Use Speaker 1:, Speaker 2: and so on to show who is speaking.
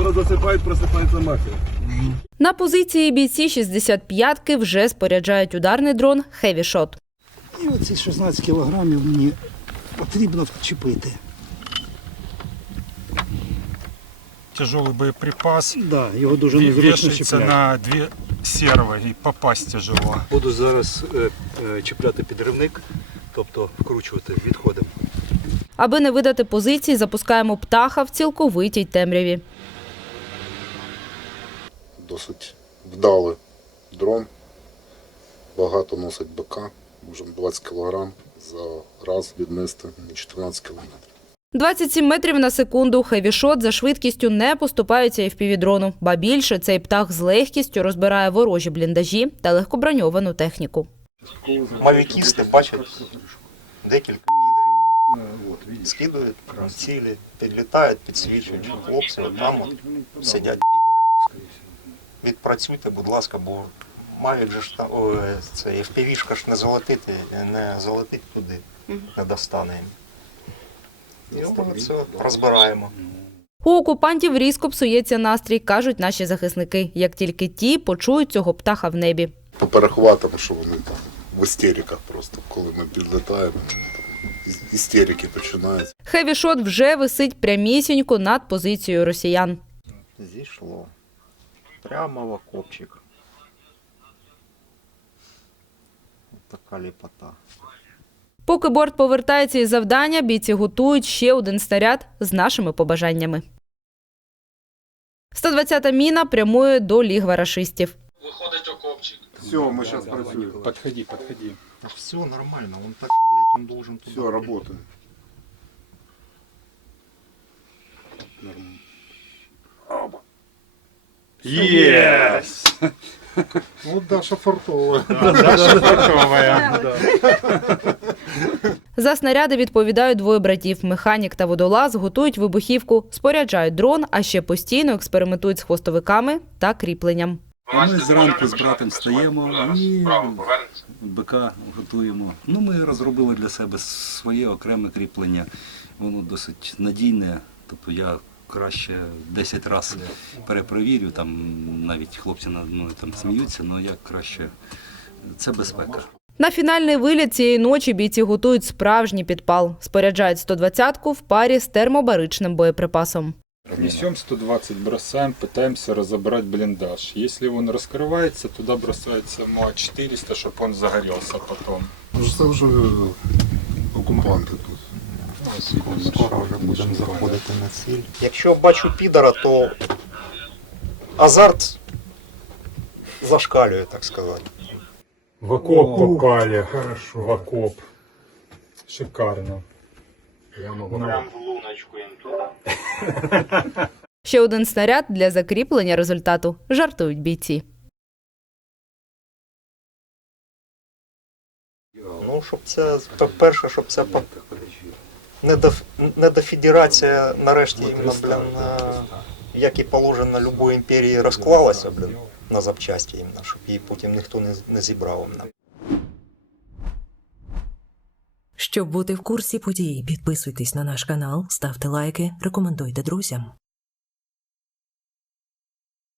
Speaker 1: Город засыпает, просыпается мафия.
Speaker 2: На позиції бійці 65-ки вже споряджають ударний дрон Heavy Shot.
Speaker 3: І оці 16 кілограмів мені потрібно вчепити.
Speaker 4: Тяжелый боеприпас.
Speaker 3: Да, його дуже
Speaker 4: Ві-
Speaker 3: незручно
Speaker 4: Вешается
Speaker 3: чіпляти.
Speaker 4: на две сервы и попасть тяжело.
Speaker 5: Буду зараз е, е, чіпляти підривник, тобто вкручувати відходи.
Speaker 2: Аби не видати позицій, запускаємо птаха в цілковитій темряві.
Speaker 6: досить вдалий дрон. Багато носить БК, може 20 кг за раз віднести на 14 км.
Speaker 2: 27 метрів на секунду хевішот за швидкістю не поступаються і в півдрону. Ба більше цей птах з легкістю розбирає ворожі бліндажі та легкоброньовану техніку.
Speaker 7: Мавікісти бачать декілька підерів. Скидують цілі, підлітають, підсвічують, що хлопці там от сидять підери. Відпрацюйте, будь ласка, бо мають же ж та- о, це FPV-шка ж не залетити, не залетить туди, не достане їм. І ми це розбираємо.
Speaker 2: У окупантів різко псується настрій, кажуть наші захисники, як тільки ті почують цього птаха в небі.
Speaker 6: По перехватам, що вони там в істериках просто, коли ми підлітаємо, вони там істерики починаються.
Speaker 2: Хевішот вже висить прямісінько над позицією росіян.
Speaker 7: Зійшло. Прямо в окопчик. Така ліпота.
Speaker 2: Поки борт повертається із завдання, бійці готують ще один снаряд з нашими побажаннями. 120-та міна прямує до лігва рашистів. Виходить окопчик.
Speaker 6: Все, ми зараз працюємо.
Speaker 4: Подходи, подходи.
Speaker 7: Та все нормально, он так, блядь, он должен туда.
Speaker 6: Все, працюємо.
Speaker 4: Есть!
Speaker 5: Ну, Даша фартова.
Speaker 2: За снаряди відповідають двоє братів. Механік та водолаз готують вибухівку, споряджають дрон, а ще постійно експериментують з хвостовиками та кріпленням.
Speaker 8: Ми зранку з братом встаємо і БК готуємо. Ну, ми розробили для себе своє окреме кріплення. Воно досить надійне. Тобто я краще 10 разів перепровірю, там навіть хлопці над мною там сміються, але я краще це безпека.
Speaker 2: На фінальний виліт цієї ночі бійці готують справжній підпал. Споряджають 120-ку в парі з термобаричним боєприпасом.
Speaker 4: Несем 120, бросаем, пытаемся разобрать блиндаж. Если он раскрывается, туда бросается МОА-400, чтобы он загорелся потом.
Speaker 6: Це вже окупанти тут.
Speaker 7: Скоро вже будемо заходити на ціль. Якщо бачу підара, то азарт зашкалює, так сказати.
Speaker 4: В окоп попали. Хорошо. В окоп. Шикарно.
Speaker 2: Ще один снаряд для закріплення результату, жартують бійці.
Speaker 7: Ну, щоб це, перше, щоб це недоф- недофедерація нарешті іменно, блін, як і положено любої імперії, розклалася, блін, на запчасті іменно, щоб її потім ніхто не, не зібрав. іменно.
Speaker 9: Щоб бути в курсі подій, підписуйтесь на наш канал, ставте лайки, рекомендуйте друзям.